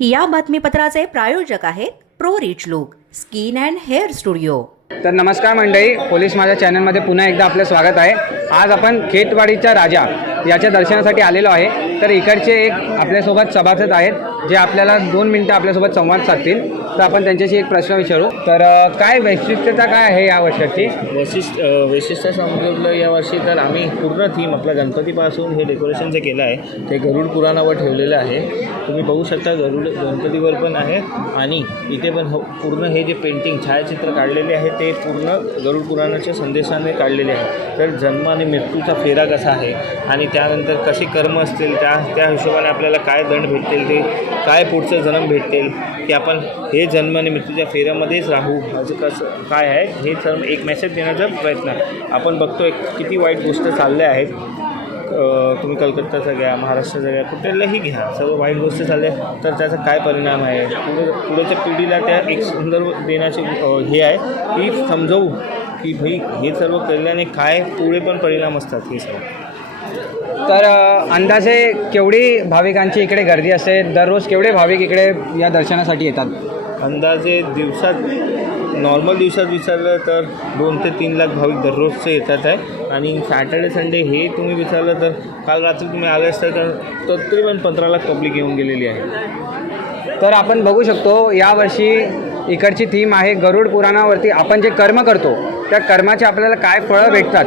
या बातमीपत्राचे प्रायोजक आहेत pro rich look skin and hair studio. तर नमस्कार मंडळी पोलीस माझ्या चॅनलमध्ये पुन्हा एकदा आपलं स्वागत आहे. आज आपण खेतवाडीचा राजा याच्या दर्शनासाठी आलेलो आहे. तर इकडचे एक आपल्यासोबत सभासद आहेत. जे आपल्याला दोन मिनटं आपल्यासोबत संवाद साधतील तर आपण त्यांच्याशी एक प्रश्न विचारू. तर काय वैशिष्ट्यता काय आहे या वर्षाची? वैशिष्ट्य वैशिष्ट्य समजलं या वर्षी तर आम्ही पूर्ण थीम आपल्या गणपतीपासून हे डेकोरेशन जे केलं आहे ते गरुड पुराणावर ठेवलेलं आहे. तुम्ही बघू शकता गरुड गणपतीवर पण आहे आणि इथे पण हो- पूर्ण हे जे पेंटिंग छायाचित्र काढलेले आहे ते पूर्ण गरुड पुराणाच्या संदेशाने काढलेले आहे. तर जन्म आणि मृत्यूचा फेरा कसा आहे आणि त्यानंतर कसे कर्म असतील त्या त्या हिशोबाने आपल्याला काय दंड भेटतील ते काय पुढचं जन्म भेटतील की आपण हे जन्म आणि मृत्यूच्या फेऱ्यामध्येच राहू? असं कसं काय आहे? हे सर्व एक मेसेज देण्याचा प्रयत्न. आहे आपण बघतो एक किती वाईट गोष्ट चालल्या आहेत. तुम्ही कलकत्ताचं घ्या महाराष्ट्राचा घ्या कुठल्याही घ्या. सर्व वाईट गोष्टी चालल्या तर त्याचा काय परिणाम आहे? पुढे पुढच्या पिढीला त्या एक सुंदर देण्याचे हे आहे की समजवू की भाई हे सर्व केल्याने काय पुढे पण परिणाम असतात हे सर्व? तर अंदाजे केवढी भाविकांची इकडे गर्दी असते? दररोज केवढे भाविक इकडे या दर्शनासाठी येतात? अंदाजे दिवसात नॉर्मल दिवसात विचारलं तर दोन ते तीन लाख भाविक दररोजचे येतात आहे. आणि सॅटर्डे संडे हे तुम्ही विचारलं तर काल रात्री तुम्ही आले असता तर तत्रीपण पंधरा लाख पब्लिक येऊन गेलेली आहे. तर आपण बघू शकतो यावर्षी इकडची थीम आहे गरुड पुराणावरती आपण जे कर्म करतो त्या कर्माचे आपल्याला काय फळं भेटतात?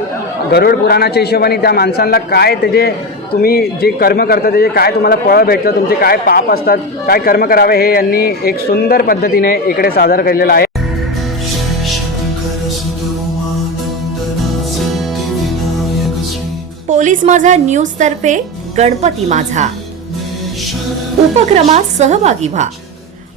गरुड पुराणाच्या हिशोबाने त्या माणसांना काय त्याचे तुम्ही जे कर्म करता त्याचे काय तुम्हाला फळं भेटतं तुमचे काय पाप असतात काय कर्म करावे हे यांनी एक सुंदर पद्धतीने इकडे सादर केलेलं आहे. पोलीस माझा न्यूज तर्फे गणपती माझा. उपक्रमात सहभागी व्हा.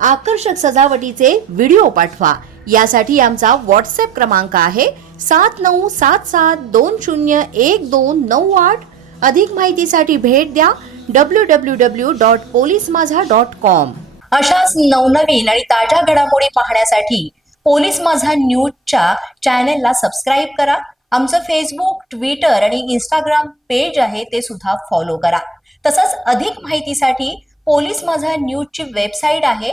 आकर्षक सजावटीचे व्हिडिओ पाठवा. यासाठी आमचा व्हॉट्सअप क्रमांक आहे सात नऊ सात सात दोन शून्य एक दोन नऊ आठ. अधिक माहितीसाठी भेट द्या W W W dot police Majha dot com अशाच नवनवीन आणि ताज्या घडामोडी पाहण्यासाठी पोलीस माझा न्यूजच्या चॅनेलला सबस्क्राईब करा. आमचं फेसबुक ट्विटर आणि इंस्टाग्राम पेज आहे ते सुद्धा फॉलो करा. तसंच अधिक माहितीसाठी पोलीस माझा न्यूजची वेबसाईट आहे.